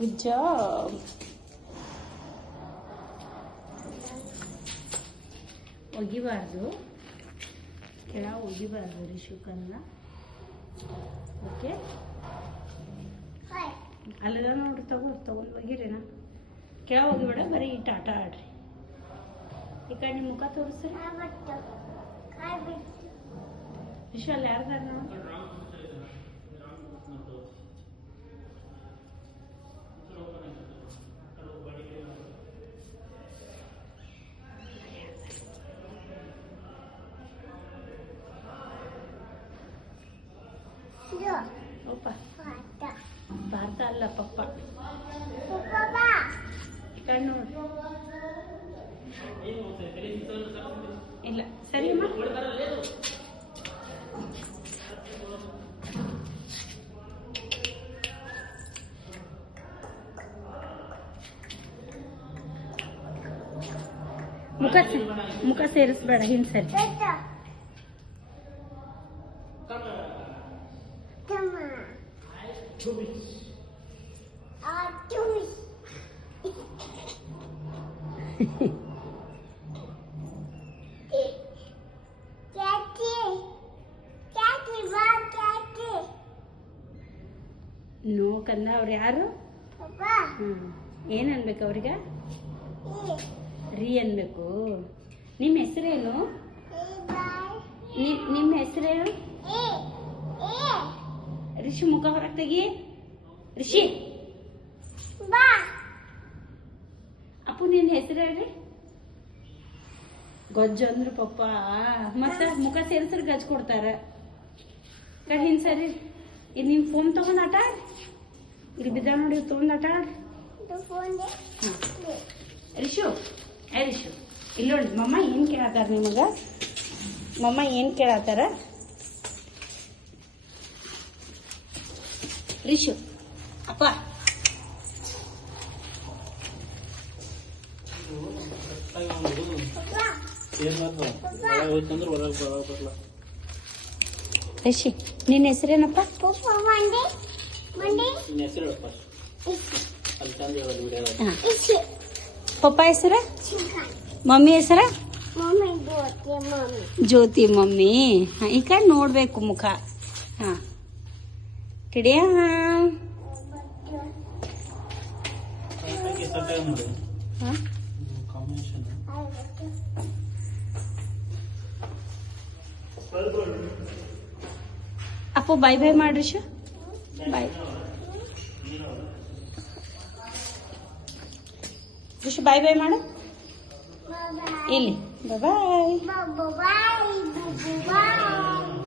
Good job. ಒಗಿಬಾರ್ದು, ಕೆಳ ಒಗಿಬಾರ್ದು ರಿಷುಕನ್ನ. Okay, ಅಲ್ಲೆಲ್ಲ ನೋಡಿ ತಗೊಂಡು ಒಗಿರೇನ. ಕೆಳ ಒಗಿಬೇಡ, ಬರೀ ಇಟ್ಟು ಆಟ ಆಡ್ರಿ. ಈ ಕಡೆ ನಿಮ್ಮ ಮುಖ ತೋರಿಸ್ರಿ ರಿಷು. ಅಲ್ಲಿ ಯಾರ್ದಾರ ನೋಡಿ. ಅಪ್ಪ ಭಾರತ ಅಲ್ಲ ಪಪ್ಪ. ಕಣ್ಣು ಇಲ್ಲ ಸರಿ ಅಮ್ಮ. ಮುಖ ಸೇರಿಸ್ಬೇಡ, ಹಿಂದೆ ಸರಿ. ನೋ ಕಂದ, ಅವ್ರು ಯಾರು? ಏನ್ ಅನ್ಬೇಕು ಅವ್ರಿಗೆ? ರೀ ಅನ್ಬೇಕು. ನಿಮ್ಮ ಹೆಸರೇನು? ನಿಮ್ಮ ಹೆಸರೇನು? ರಿಷಿ, ಮುಖ ಹೊರಗೆ ತೆಗಿ. ರಿಷಿ, ಅಪ್ಪು ನಿನ್ನ ಹೆಸರು ಹೇಳ್ರಿ. ಗಜ್ಜು ಅಂದ್ರು ಪಪ್ಪ. ಮತ್ತ ಮುಖ ಸೇರಿಸ್ರೆ ಗಜ್ ಕೊಡ್ತಾರ. ಕಡೆ ಹಿಂದ್ ಸರಿ. ಇದು ನಿಮ್ಮ ಫೋನ್ ತಗೊಂಡ್ ಆಟ ಆಡ್ರಿ. ಇಲ್ಲಿ ಬಿದ್ದ ನೋಡಿ, ತಗೊಂಡ್ ಆಟ ಆಡ್ರಿ. ರಿಷು, ರಿಷು ಇಲ್ಲಿ ನೋಡಿ, ಮಮ್ಮ ಏನ್ ಕೇಳತ್ತಾರ ನಿಮಗ? ಮಮ್ಮ ಏನ್ ಕೇಳತ್ತಾರ? ರಿಷು, ಅಪ್ಪ ರಿಷಿ, ನಿನ್ನ ಹೆಸರೇನಪ್ಪ? ಪಪ್ಪ ಹೆಸರ? ಮಮ್ಮಿ ಹೆಸರ? ಜ್ಯೋತಿ ಮಮ್ಮಿ. ಈ ಕಡೆ ನೋಡ್ಬೇಕು ಮುಖ. ಹಾ ಕಿಡಿಯ. ಅಪ್ಪು ಬಾಯ್ ಬಾಯ್ ಮಾಡ್ರಿ. ಶು ಬಾಯ್. ರಿಷು ಬಾಯ್ ಬಾಯ್ ಮಾಡು. ಇಲ್ಲಿ ಬಾಯ್ ಬಾಯ್.